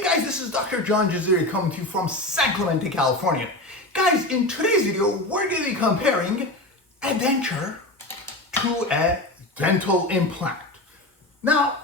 Hey guys, this is Dr. John Jaziri coming to you from San Clemente, California. Guys, in today's video, we're going to be comparing a denture to a dental implant. Now,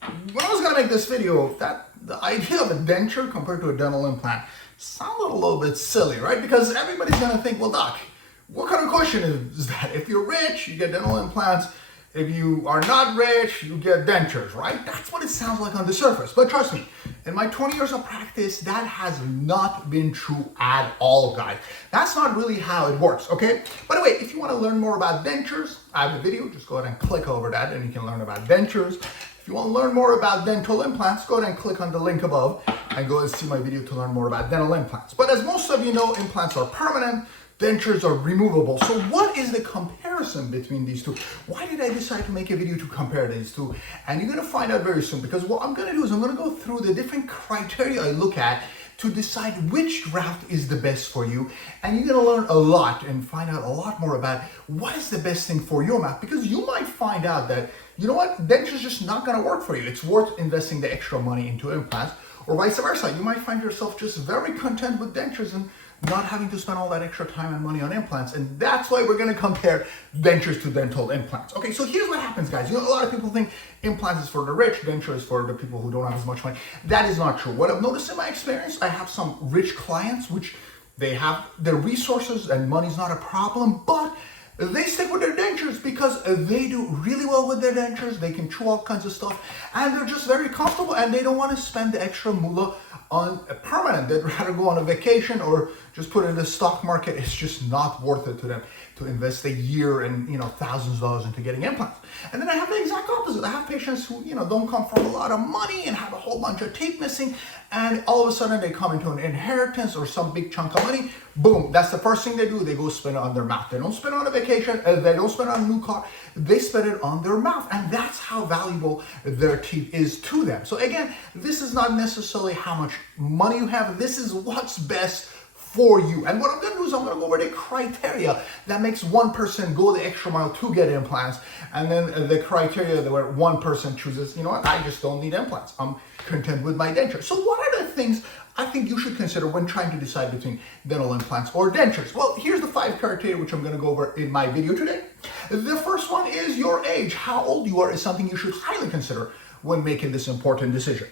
when I was going to make this video, the idea of a denture compared to a dental implant sounded a little bit silly, right? Because everybody's going to think, well, doc, what kind of question is that? If you're rich, you get dental implants. If you are not rich, you get dentures, right? That's what it sounds like on the surface. But trust me, in my 20 years of practice, that has not been true at all, guys. That's not really how it works, okay? By the way, if you want to learn more about dentures, I have a video. Just go ahead and click over that and you can learn about dentures. If you want to learn more about dental implants, go ahead and click on the link above and go and see my video to learn more about dental implants. But as most of you know, implants are permanent. Dentures are removable. So what is the comparison between these two? Why did I decide to make a video to compare these two? And you're going to find out very soon, because what I'm going to do is I'm going to go through the different criteria I look at to decide which route is the best for you. And you're going to learn a lot and find out a lot more about what is the best thing for your mouth, because you might find out that, you know what, dentures is just not going to work for you. It's worth investing the extra money into implants, or vice versa. You might find yourself just very content with dentures and not having to spend all that extra time and money on implants. And that's why we're going to compare dentures to dental implants. Okay, so here's what happens, guys. You know, a lot of people think implants is for the rich, denture is for the people who don't have as much money. That is not true. What I've noticed in my experience, I have some rich clients which they have their resources and money's not a problem, but they stick with their dentures because they do really well with their dentures. They can chew all kinds of stuff and they're just very comfortable and they don't want to spend the extra moolah on a permanent. They'd rather go on a vacation or just put it in the stock market. It's just not worth it to them to invest a year and, you know, thousands of dollars into getting implants. And then I have the exact opposite. I have patients who, you know, don't come from a lot of money and have a whole bunch of teeth missing, and all of a sudden they come into an inheritance or some big chunk of money. Boom, that's the first thing they do. They go spend it on their mouth. They don't spend it on a vacation. They don't spend it on a new car. They spend it on their mouth, and that's how valuable their teeth is to them. So again, this is not necessarily how much money you have. This is what's best for you. And what I'm going to do is I'm going to go over the criteria that makes one person go the extra mile to get implants, and then the criteria that where one person chooses, you know what, I just don't need implants. I'm content with my denture. So what are the things I think you should consider when trying to decide between dental implants or dentures? Well, here's the 5 criteria which I'm going to go over in my video today. The first one is your age. How old you are is something you should highly consider when making this important decision.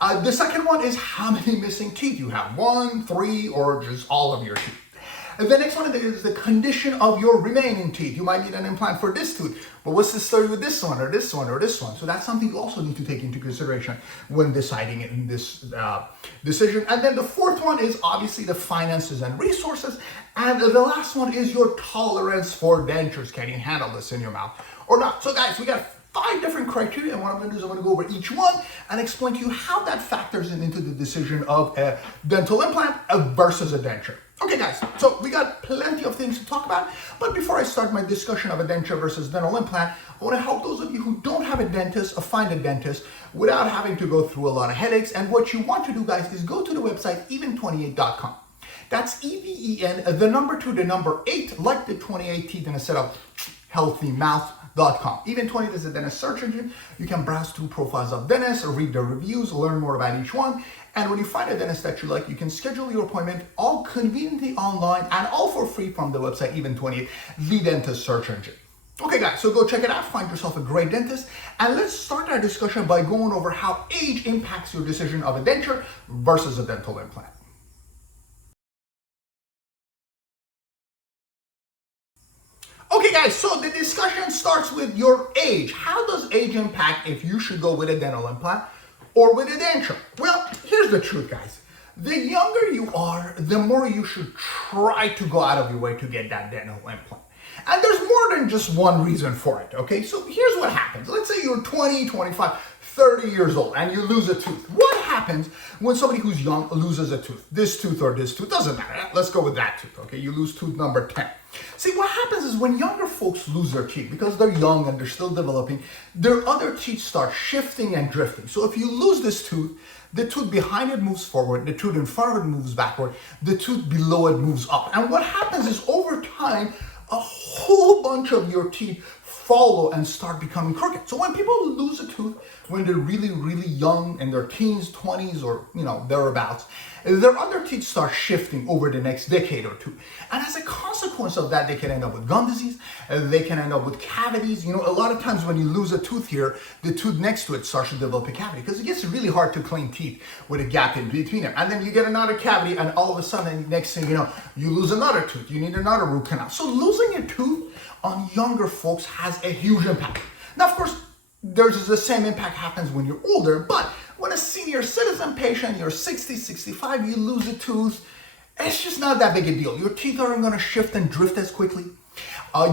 The second one is how many missing teeth you have. 1, 3, or just all of your teeth. And the next one is the condition of your remaining teeth. You might need an implant for this tooth, but what's the story with this one or this one or this one? So that's something you also need to take into consideration when deciding in this decision. And then the fourth one is obviously the finances and resources. And the last one is your tolerance for dentures. Can you handle this in your mouth or not? So guys, we got 5 different criteria, and what I'm going to do is I'm going to go over each one and explain to you how that factors into the decision of a dental implant versus a denture. Okay guys, so we got plenty of things to talk about, but before I start my discussion of a denture versus dental implant, I want to help those of you who don't have a dentist find a dentist without having to go through a lot of headaches. And what you want to do, guys, is go to the website even28.com. That's EVEN, the number 2, the number 8, like the 28 teeth in a set of healthy mouth.com. Even 20 is a dentist search engine. You can browse through profiles of dentists, read the reviews, learn more about each one. And when you find a dentist that you like, you can schedule your appointment all conveniently online and all for free from the website Even28, the dentist search engine. Okay guys, so go check it out, find yourself a great dentist, and let's start our discussion by going over how age impacts your decision of a denture versus a dental implant. Okay guys, so the discussion starts with your age. How does age impact if you should go with a dental implant or with a denture? Well, here's the truth, guys. The younger you are, the more you should try to go out of your way to get that dental implant. And there's more than just one reason for it, okay? So here's what happens. Let's say you're 20, 25, 30 years old and you lose a tooth. What happens when somebody who's young loses a tooth? This tooth or this tooth, doesn't matter. Let's go with that tooth, okay? You lose tooth number 10. See, what happens is when younger folks lose their teeth, because they're young and they're still developing, their other teeth start shifting and drifting. So if you lose this tooth, the tooth behind it moves forward, the tooth in front of it moves backward, the tooth below it moves up. And what happens is over time, a whole bunch of your teeth follow and start becoming crooked. So when people lose a tooth when they're really, really young, in their teens, 20s, or thereabouts, their other teeth start shifting over the next decade or two. And as a consequence of that, they can end up with gum disease, they can end up with cavities. A lot of times when you lose a tooth here, the tooth next to it starts to develop a cavity because it gets really hard to clean teeth with a gap in between them. And then you get another cavity, and all of a sudden, next thing you know, you lose another tooth. You need another root canal. So losing a tooth on younger folks has a huge impact. Now, of course, there's the same impact happens when you're older, but when a senior citizen patient, you're 60, 65, you lose a tooth, it's just not that big a deal. Your teeth aren't going to shift and drift as quickly.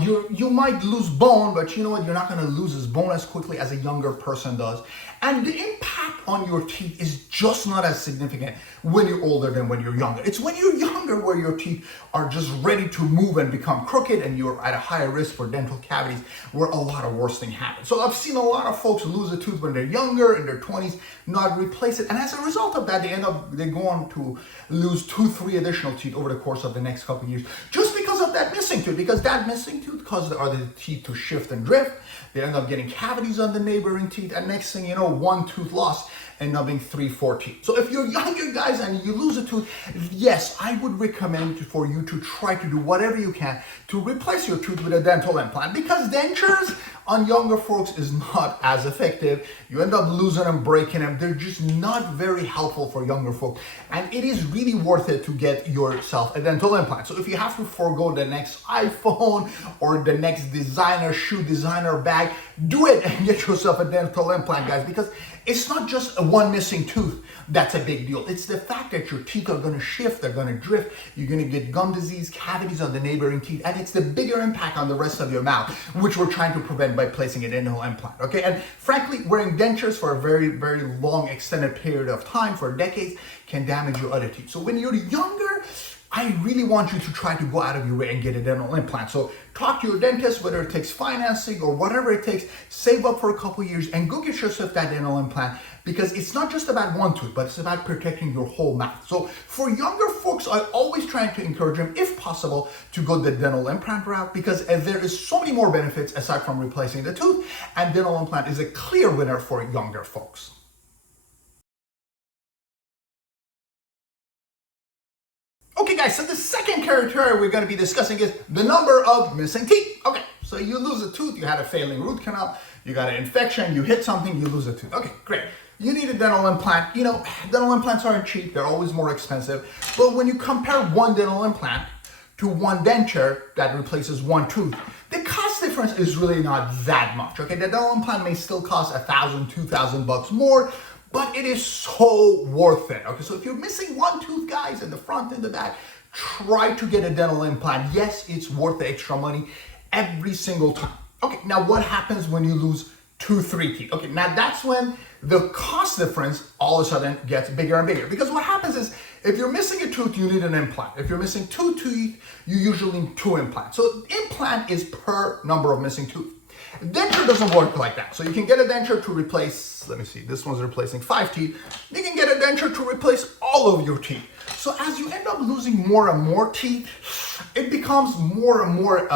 You might lose bone, but you know what? You're not going to lose this bone as quickly as a younger person does. And the impact on your teeth is just not as significant when you're older than when you're younger. It's when you're younger where your teeth are just ready to move and become crooked, and you're at a higher risk for dental cavities, where a lot of worse things happen. So I've seen a lot of folks lose a tooth when they're younger, in their 20s, not replace it. And as a result of that, they go on to lose 2-3 additional teeth over the course of the next couple of years, just because of that missing tooth, because that missing tooth causes the other teeth to shift and drift. They end up getting cavities on the neighboring teeth, and next thing you know, one tooth lost end up being 3-4 teeth. So if you're younger guys and you lose a tooth, yes, I would recommend for you to try to do whatever you can to replace your tooth with a dental implant, because dentures on younger folks is not as effective. You end up losing them, breaking them. They're just not very helpful for younger folks, and it is really worth it to get yourself a dental implant. So if you have to forego the next iPhone or the next designer shoe, designer bag, do it and get yourself a dental implant, guys, because it's not just one missing tooth that's a big deal. It's the fact that your teeth are going to shift, they're going to drift, you're going to get gum disease, cavities on the neighboring teeth, and it's the bigger impact on the rest of your mouth, which we're trying to prevent by placing a dental implant, okay? And frankly, wearing dentures for a very, very long, extended period of time, for decades, can damage your other teeth. So when you're younger, I really want you to try to go out of your way and get a dental implant. So talk to your dentist, whether it takes financing or whatever it takes, save up for a couple years and go get yourself that dental implant, because it's not just about one tooth, but it's about protecting your whole mouth. So for younger folks, I always try to encourage them, if possible, to go the dental implant route, because there is so many more benefits aside from replacing the tooth, and dental implant is a clear winner for younger folks. Okay guys, so the second criteria we're going to be discussing is the number of missing teeth. Okay, so you lose a tooth, you had a failing root canal, you got an infection, you hit something, you lose a tooth. Okay, great. You need a dental implant. Dental implants aren't cheap, they're always more expensive. But when you compare one dental implant to one denture that replaces one tooth, the cost difference is really not that much. Okay, the dental implant may still cost $1,000, $2,000 more, but it is so worth it. Okay, so if you're missing one tooth, guys, in the front and the back, try to get a dental implant. Yes, it's worth the extra money every single time. Okay, now what happens when you lose 2-3 teeth? Okay, now that's when the cost difference all of a sudden gets bigger and bigger. Because what happens is, if you're missing a tooth, you need an implant. If you're missing 2 teeth, you usually need 2 implants. So implant is per number of missing tooth. Denture doesn't work like that. So you can get a denture to replace, let me see, this one's replacing 5 teeth. You can get a denture to replace all of your teeth. So as you end up losing more and more teeth, it becomes more and more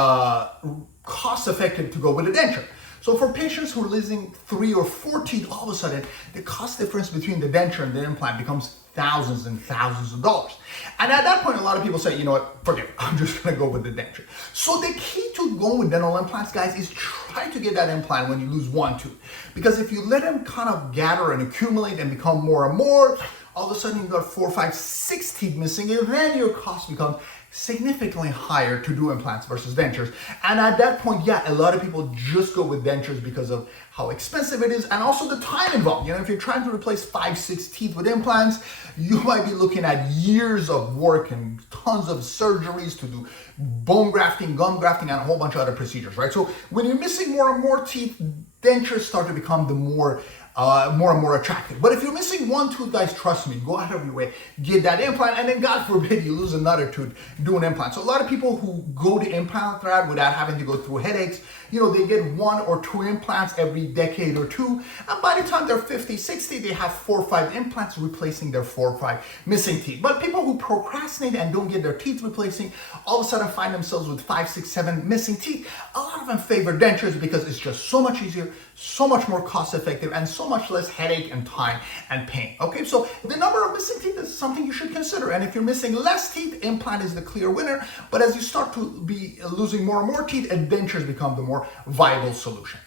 cost effective to go with a denture. So for patients who are losing 3 or 4 teeth, all of a sudden, the cost difference between the denture and the implant becomes thousands and thousands of dollars. And at that point, a lot of people say, you know what, forget it, I'm just gonna go with the denture. So the key to going with dental implants, guys, is try to get that implant when you lose 1 tooth. Because if you let them kind of gather and accumulate and become more and more, all of a sudden you've got 4, 5, 6 teeth missing, and then your cost becomes significantly higher to do implants versus dentures. And at that point, yeah, a lot of people just go with dentures because of how expensive it is and also the time involved. If you're trying to replace 5, 6 teeth with implants, you might be looking at years of work and tons of surgeries to do bone grafting, gum grafting, and a whole bunch of other procedures, right? So when you're missing more and more teeth, dentures start to become the more more and more attractive. But if you're missing one tooth, guys, trust me, go out of your way, get that implant, and then God forbid you lose another tooth, do an implant. So a lot of people who go the implant route without having to go through headaches, they get 1 or 2 implants every decade or two, and by the time they're 50, 60, they have 4 or 5 implants replacing their 4 or 5 missing teeth. But people who procrastinate and don't get their teeth replacing, all of a sudden find themselves with 5, 6, 7 missing teeth. A lot of them favor dentures because it's just so much easier, so much more cost effective, and so much less headache and time and pain. Okay, so the number of missing teeth is something you should consider. And if you're missing less teeth, implant is the clear winner. But as you start to be losing more and more teeth, dentures become the more viable solution.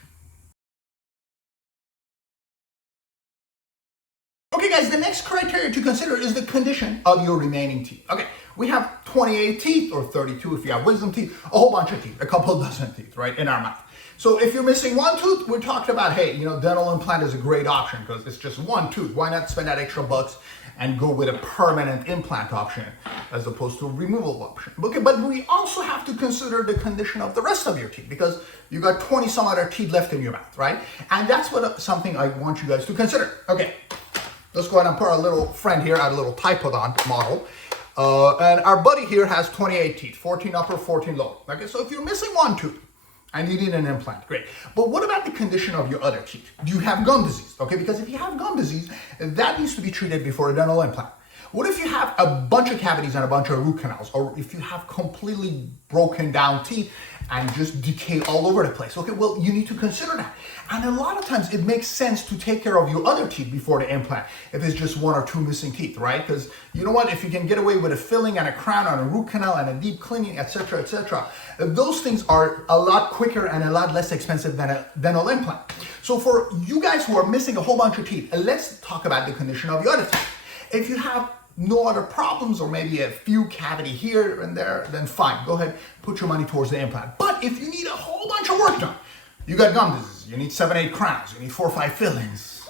Okay guys, the next criteria to consider is the condition of your remaining teeth. Okay, we have 28 teeth or 32 if you have wisdom teeth, a whole bunch of teeth, a couple dozen teeth, right, in our mouth. So if you're missing 1 tooth, we're talking about, hey, dental implant is a great option because it's just 1 tooth. Why not spend that extra bucks and go with a permanent implant option as opposed to a removal option? Okay, but we also have to consider the condition of the rest of your teeth because you got 20 some other teeth left in your mouth, right? And that's something I want you guys to consider. Okay, let's go ahead and put our little friend here at a little typodont model. And our buddy here has 28 teeth, 14 upper, 14 lower. Okay, so if you're missing 1 tooth, and you need an implant, great. But what about the condition of your other teeth? Do you have gum disease? Okay, because if you have gum disease, that needs to be treated before a dental implant. What if you have a bunch of cavities and a bunch of root canals? Or if you have completely broken down teeth and just decay all over the place? Okay, well, you need to consider that. And a lot of times it makes sense to take care of your other teeth before the implant if it's just 1 or 2 missing teeth, right? Because you know what, if you can get away with a filling and a crown and a root canal and a deep cleaning, etc., those things are a lot quicker and a lot less expensive than a dental implant. So for you guys who are missing a whole bunch of teeth, let's talk about the condition of your other teeth. If you have no other problems or maybe a few cavity here and there, then fine, go ahead, put your money towards the implant. But if you need a whole bunch of work done, you got gum disease, you need 7, 8 crowns, you need 4 or 5 fillings,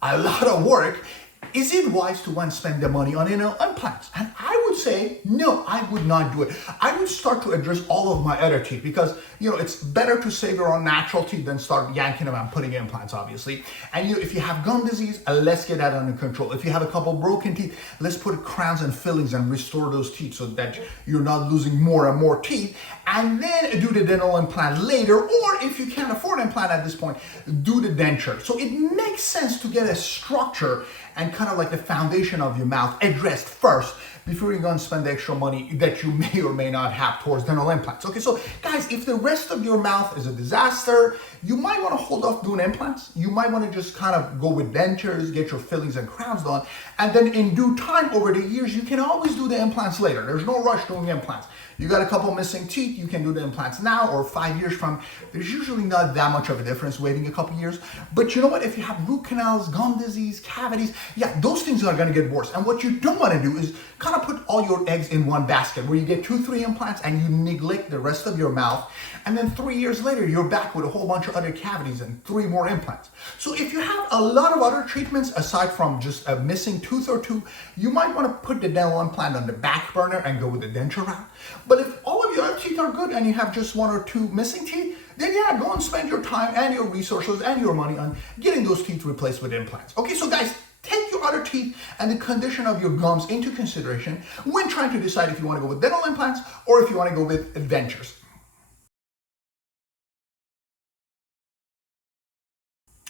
a lot of work, is it wise to one spend the money on implants? And I would say, no, I would not do it. I would start to address all of my other teeth because, it's better to save your own natural teeth than start yanking them and putting implants, obviously. And if you have gum disease, let's get that under control. If you have a couple broken teeth, let's put crowns and fillings and restore those teeth so that you're not losing more and more teeth. And then do the dental implant later, or if you can't afford an implant at this point, do the denture. So it makes sense to get a structure and kind of like the foundation of your mouth addressed first before you're going to spend the extra money that you may or may not have towards dental implants. Okay, so guys, if the rest of your mouth is a disaster, you might want to hold off doing implants. You might want to just kind of go with dentures, get your fillings and crowns done, and then in due time over the years, you can always do the implants later. There's no rush doing implants. You got a couple missing teeth, you can do the implants now or 5 years from. There's usually not that much of a difference waiting a couple years. But you know what? If you have root canals, gum disease, cavities, yeah, those things are going to get worse. And what you don't want to do is kind of put all your eggs in one basket where you get 2, 3 implants and you neglect the rest of your mouth. And then 3 years later, you're back with a whole bunch of other cavities and 3 more implants. So if you have a lot of other treatments aside from just a missing tooth or 2, you might want to put the dental implant on the back burner and go with the denture route. But if all of your other teeth are good and you have just 1 or 2 missing teeth, then yeah, go and spend your time and your resources and your money on getting those teeth replaced with implants. Okay, so guys, take your other teeth and the condition of your gums into consideration when trying to decide if you want to go with dental implants or if you want to go with dentures.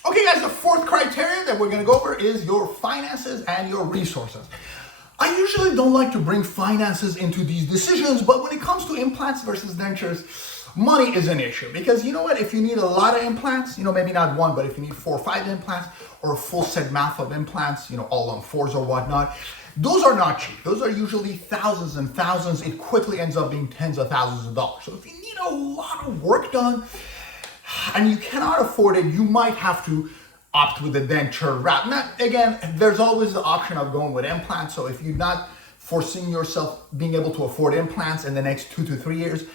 Okay guys, the 4th criteria that we're going to go over is your finances and your resources. I usually don't like to bring finances into these decisions, but when it comes to implants versus dentures, money is an issue. Because you know what, if you need a lot of implants, maybe not 1, but if you need 4 or 5 implants or a full set mouth of implants, all on 4s or whatnot, those are not cheap. Those are usually thousands and thousands. It quickly ends up being tens of thousands of dollars. So if you need a lot of work done and you cannot afford it, you might have to opt with the denture route. Now, again, there's always the option of going with implants. So if you're not foreseeing yourself being able to afford implants in the next 2 to 3 years,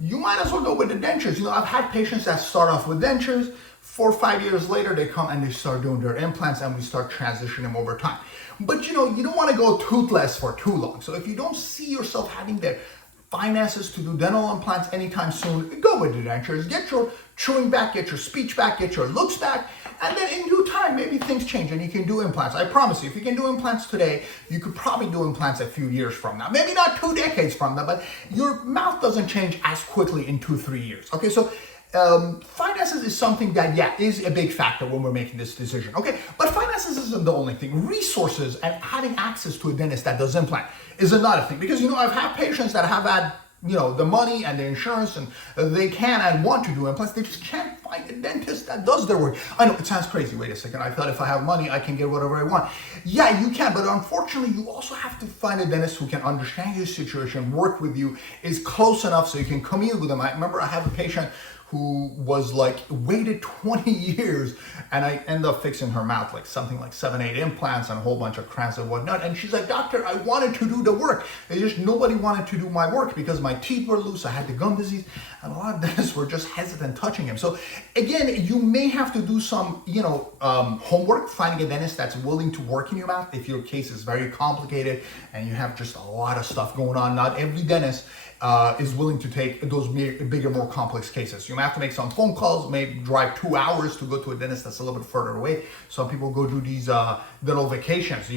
you might as well go with the dentures. I've had patients that start off with dentures, 4 or 5 years later, they come and they start doing their implants and we start transitioning them over time. But you don't want to go toothless for too long. So if you don't see yourself having the finances to do dental implants anytime soon, go with the dentures. Get your chewing back, get your speech back, get your looks back, and then in due time, maybe things change and you can do implants. I promise you, if you can do implants today, you could probably do implants a few years from now. Maybe not 2 decades from now, but your mouth doesn't change as quickly in 2-3 years. Okay, so finances is something that, yeah, is a big factor when we're making this decision. Okay, but finances isn't the only thing. Resources and having access to a dentist that does implant is another thing. Because, I've had patients that have had the money and the insurance, and they can and want to do implants. They just can't find a dentist that does their work. I know, it sounds crazy. Wait a second. I thought if I have money, I can get whatever I want. Yeah, you can, but unfortunately, you also have to find a dentist who can understand your situation, work with you, is close enough so you can commute with them. I remember I have a patient who was waited 20 years, and I ended up fixing her mouth, something like 7-8 implants and a whole bunch of crowns and whatnot. And she's like, doctor, I wanted to do the work. It's just nobody wanted to do my work because my teeth were loose, I had the gum disease, and a lot of dentists were just hesitant touching him. So again, you may have to do some, homework, finding a dentist that's willing to work in your mouth if your case is very complicated and you have just a lot of stuff going on. Not every dentist is willing to take those bigger, more complex cases. You may have to make some phone calls, maybe drive 2 hours to go to a dentist that's a little bit further away. Some people go do these dental vacations,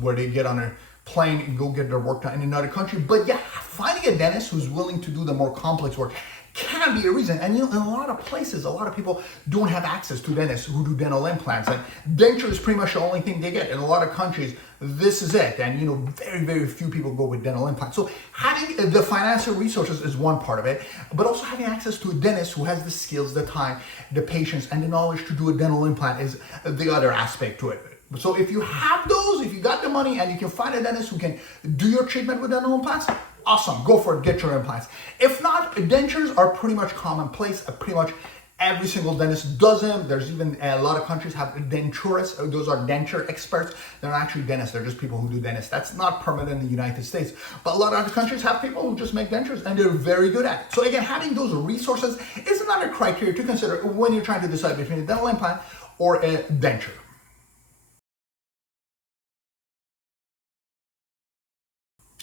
where they get on a plane and go get their work done in another country. But yeah, finding a dentist who's willing to do the more complex work can be a reason. And in a lot of places, a lot of people don't have access to dentists who do dental implants. And denture is pretty much the only thing they get. In a lot of countries, this is it. And very, very few people go with dental implants. So having the financial resources is one part of it, but also having access to a dentist who has the skills, the time, the patience, and the knowledge to do a dental implant is the other aspect to it. So if you have those, if you got the money and you can find a dentist who can do your treatment with dental implants, awesome, go for it, get your implants. If not, dentures are pretty much commonplace. Pretty much every single dentist does them. There's even a lot of countries have denturists. Those are denture experts. They're not actually dentists. They're just people who do dentists. That's not permanent in the United States. But a lot of other countries have people who just make dentures and they're very good at it. So again, having those resources is another criteria to consider when you're trying to decide between a dental implant or a denture.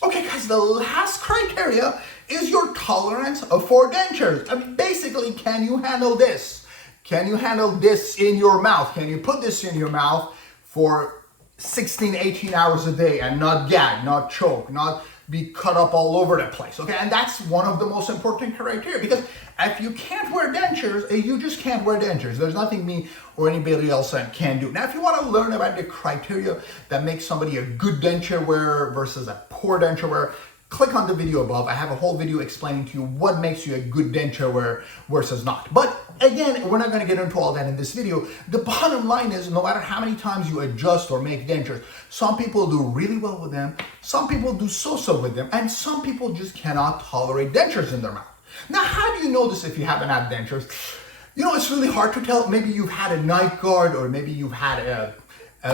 Okay guys, the last criteria is your tolerance for dentures. I mean, basically, can you handle this? Can you handle this in your mouth? Can you put this in your mouth for 16, 18 hours a day and not gag, not choke, not be cut up all over the place, okay? And that's one of the most important criteria, because if you can't wear dentures, you just can't wear dentures. There's nothing me or anybody else can do. Now, if you want to learn about the criteria that makes somebody a good denture wearer versus a poor denture wearer, click on the video above. I have a whole video explaining to you what makes you a good denture wearer versus not. But again, we're not going to get into all that in this video. The bottom line is, no matter how many times you adjust or make dentures, some people do really well with them, some people do so-so with them, and some people just cannot tolerate dentures in their mouth. Now, how do you know this if you haven't had dentures? It's really hard to tell. Maybe you've had a night guard, or maybe you've had a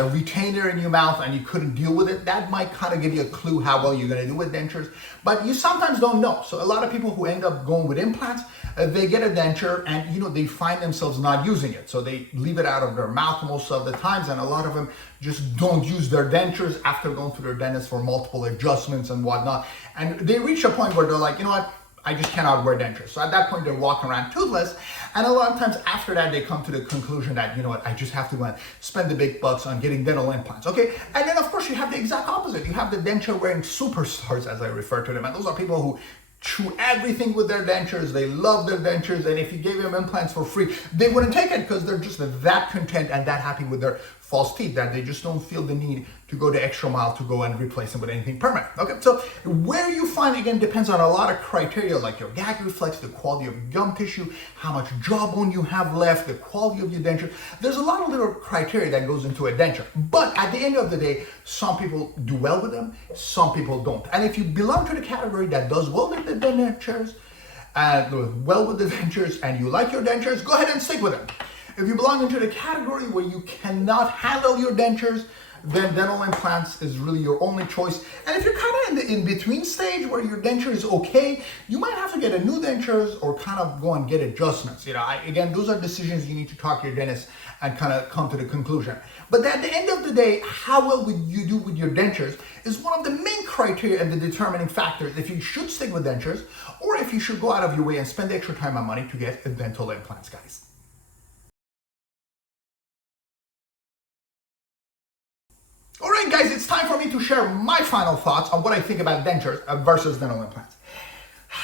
retainer in your mouth and you couldn't deal with it. That might kind of give you a clue how well you're going to do with dentures, but you sometimes don't know. So a lot of people who end up going with implants, they get a denture and they find themselves not using it. So they leave it out of their mouth most of the times, and a lot of them just don't use their dentures after going to their dentist for multiple adjustments and whatnot. And they reach a point where they're like, you know what? I just cannot wear dentures. So at that point, they're walking around toothless. And a lot of times after that, they come to the conclusion that, you know what, I just have to spend the big bucks on getting dental implants, okay? And then, of course, you have the exact opposite. You have the denture-wearing superstars, as I refer to them. And those are people who chew everything with their dentures. They love their dentures. And if you gave them implants for free, they wouldn't take it because they're just that content and that happy with their false teeth that they just don't feel the need to go the extra mile to go and replace them with anything permanent. Okay, so where you find, again, depends on a lot of criteria like your gag reflex, the quality of gum tissue, how much jawbone you have left, the quality of your denture. There's a lot of little criteria that goes into a denture. But at the end of the day, some people do well with them, some people don't. And if you belong to the category that does well with the dentures, and you like your dentures, go ahead and stick with them. If you belong into the category where you cannot handle your dentures, then dental implants is really your only choice. And if you're kind of in the in-between stage where your denture is okay, you might have to get a new dentures or kind of go and get adjustments. Again, those are decisions you need to talk to your dentist and kind of come to the conclusion. But at the end of the day, how well would you do with your dentures is one of the main criteria and the determining factors if you should stick with dentures or if you should go out of your way and spend extra time and money to get dental implants, guys. All right, guys, it's time for me to share my final thoughts on what I think about dentures versus dental implants.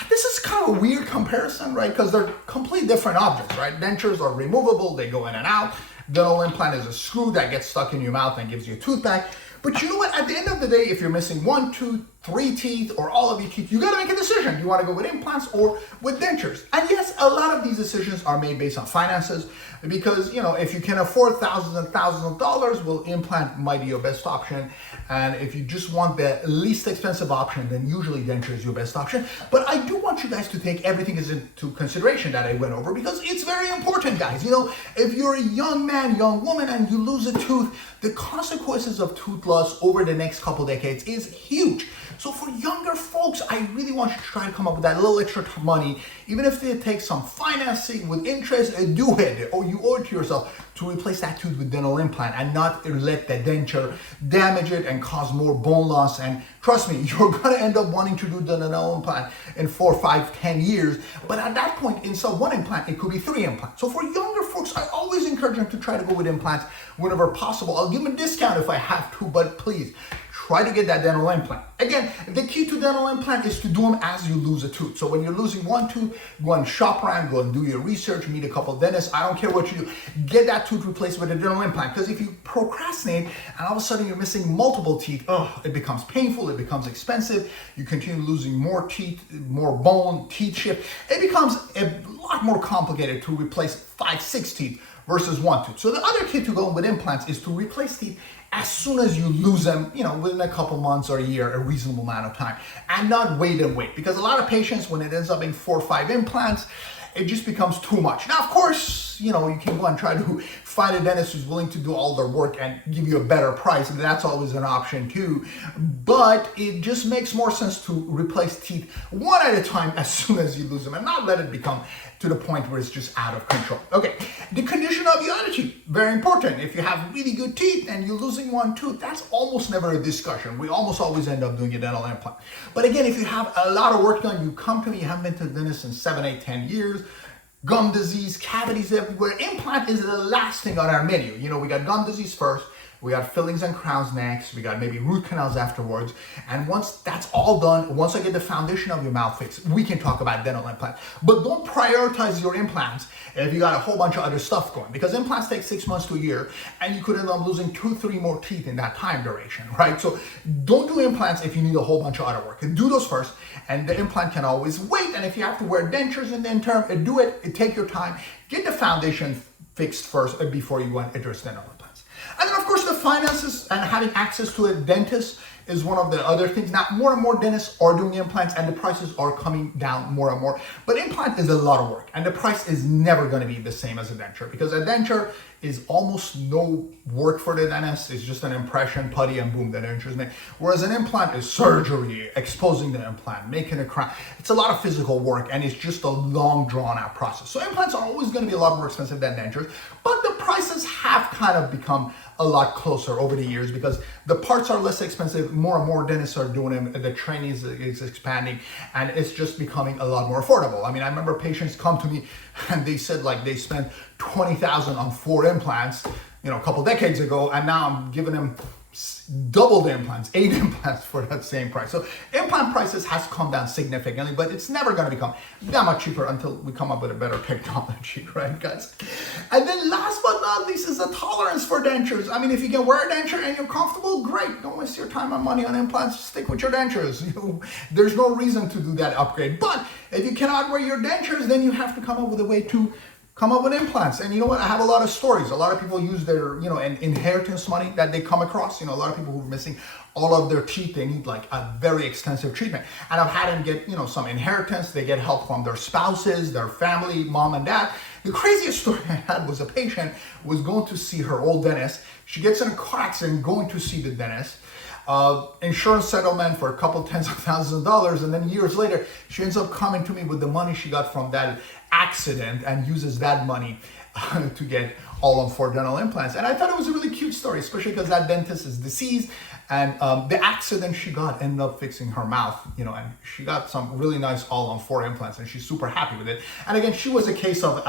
This is kind of a weird comparison, right? Because they're completely different objects, right? Dentures are removable, they go in and out. Dental implant is a screw that gets stuck in your mouth and gives you a tooth back. But you know what? At the end of the day, if you're missing 1 tooth, 3 teeth, or all of your teeth, you gotta make a decision. Do you wanna go with implants or with dentures? And yes, a lot of these decisions are made based on finances because, if you can afford thousands and thousands of dollars, well, implant might be your best option. And if you just want the least expensive option, then usually denture is your best option. But I do want you guys to take everything into consideration that I went over because it's very important, guys. If you're a young man, young woman, and you lose a tooth, the consequences of tooth loss over the next couple decades is huge. So for younger folks, I really want you to try to come up with that little extra money, even if it takes some financing with interest, do it, or you owe it to yourself to replace that tooth with dental implant and not let the denture damage it and cause more bone loss. And trust me, you're gonna end up wanting to do the dental implant in 4, 5, 10 years. But at that point, instead of 1 implant, it could be 3 implants. So for younger folks, I always encourage them to try to go with implants whenever possible. I'll give them a discount if I have to, but please, try to get that dental implant. Again, the key to dental implant is to do them as you lose a tooth. So when you're losing 1 tooth, go and shop around, go and do your research, meet a couple of dentists. I don't care what you do. Get that tooth replaced with a dental implant. Because if you procrastinate and all of a sudden you're missing multiple teeth, it becomes painful, it becomes expensive. You continue losing more teeth, more bone, teeth chip. It becomes a lot more complicated to replace 5, 6 teeth versus 1 tooth. So the other key to going with implants is to replace teeth as soon as you lose them, within a couple months or a year, a reasonable amount of time, and not wait and wait. Because a lot of patients, when it ends up being 4 or 5 implants, it just becomes too much. Now, of course, you can go and try to find a dentist who's willing to do all the work and give you a better price. And that's always an option too. But it just makes more sense to replace teeth 1 at a time as soon as you lose them and not let it become to the point where it's just out of control. Okay, the condition of your other teeth, very important. If you have really good teeth and you're losing 1 tooth, that's almost never a discussion. We almost always end up doing a dental implant. But again, if you have a lot of work done, you come to me, you haven't been to the dentist in 7, 8, 10 years, gum disease, cavities everywhere, implant is the last thing on our menu. We got gum disease first, we got fillings and crowns next, we got maybe root canals afterwards. And once that's all done, once I get the foundation of your mouth fixed, we can talk about dental implants. But don't prioritize your implants if you got a whole bunch of other stuff going, because implants take 6 months to a year and you could end up losing 2, 3 more teeth in that time duration, right? So don't do implants if you need a whole bunch of other work. Do those first, and the implant can always wait. And if you have to wear dentures in the interim, do it, take your time, get the foundation fixed first before you go and address dental implants. And then of course the finances and having access to a dentist is one of the other things. Now, more and more dentists are doing implants and the prices are coming down more and more. But implant is a lot of work and the price is never going to be the same as a denture, because a denture is almost no work for the dentist. It's just an impression, putty, and boom, the denture is made. Whereas an implant is surgery, exposing the implant, making a crown. It's a lot of physical work and it's just a long, drawn out process. So implants are always going to be a lot more expensive than dentures, but the prices have kind of become a lot closer over the years because the parts are less expensive. More and more dentists are doing them. The training is expanding and it's just becoming a lot more affordable. I mean, I remember patients come to me and they said like they spent $20,000 on 4 implants, a couple decades ago, and now I'm giving them double the implants, 8 implants for that same price. So implant prices has come down significantly, but it's never going to become that much cheaper until we come up with a better technology, right, guys? And then last but not least is the tolerance for dentures. I mean, if you can wear a denture and you're comfortable, great. Don't waste your time and money on implants. Stick with your dentures. There's no reason to do that upgrade. But if you cannot wear your dentures, then you have to come up with a way to come up with implants. And you know what? I have a lot of stories. A lot of people use their, inheritance money that they come across. A lot of people who are missing all of their teeth, they need like a very extensive treatment. And I've had them get, some inheritance. They get help from their spouses, their family, mom and dad. The craziest story I had was a patient was going to see her old dentist. She gets in a car accident going to see the dentist. insurance settlement for a couple tens of thousands of dollars, and then years later, she ends up coming to me with the money she got from that accident and uses that money to get all-on-4 dental implants. And I thought it was a really cute story, especially because that dentist is deceased, and the accident she got ended up fixing her mouth, and she got some really nice all-on-4 implants, and she's super happy with it. And again, she was a case of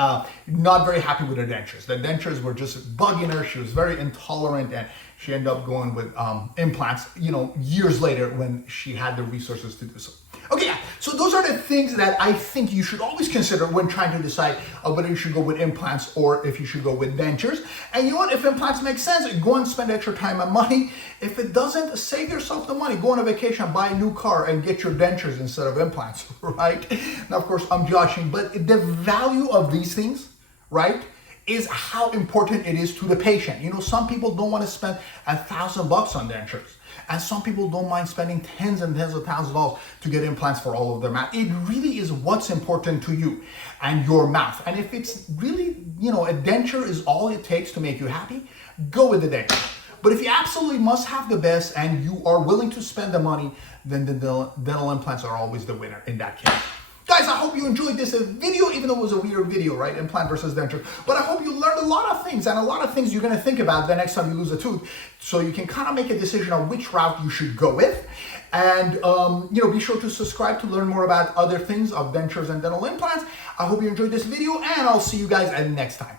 not very happy with her dentures. The dentures were just bugging her. She was very intolerant, and she ended up going with implants, years later when she had the resources to do so. Okay, yeah, so those are the things that I think you should always consider when trying to decide whether you should go with implants or if you should go with dentures. And you know what? If implants make sense, go and spend extra time and money. If it doesn't, save yourself the money. Go on a vacation, buy a new car, and get your dentures instead of implants, right? Now, of course, I'm joshing, but the value of these things, right, is how important it is to the patient. Some people don't want to spend $1,000 on dentures. And some people don't mind spending tens and tens of thousands of dollars to get implants for all of their mouth. It really is what's important to you and your mouth. And if it's really, a denture is all it takes to make you happy, go with the denture. But if you absolutely must have the best and you are willing to spend the money, then the dental implants are always the winner in that case. Guys, I hope you enjoyed this video, even though it was a weird video, right? Implant versus denture. But I hope you learned a lot of things, and a lot of things you're going to think about the next time you lose a tooth, so you can kind of make a decision on which route you should go with. And, be sure to subscribe to learn more about other things of dentures and dental implants. I hope you enjoyed this video, and I'll see you guys next time.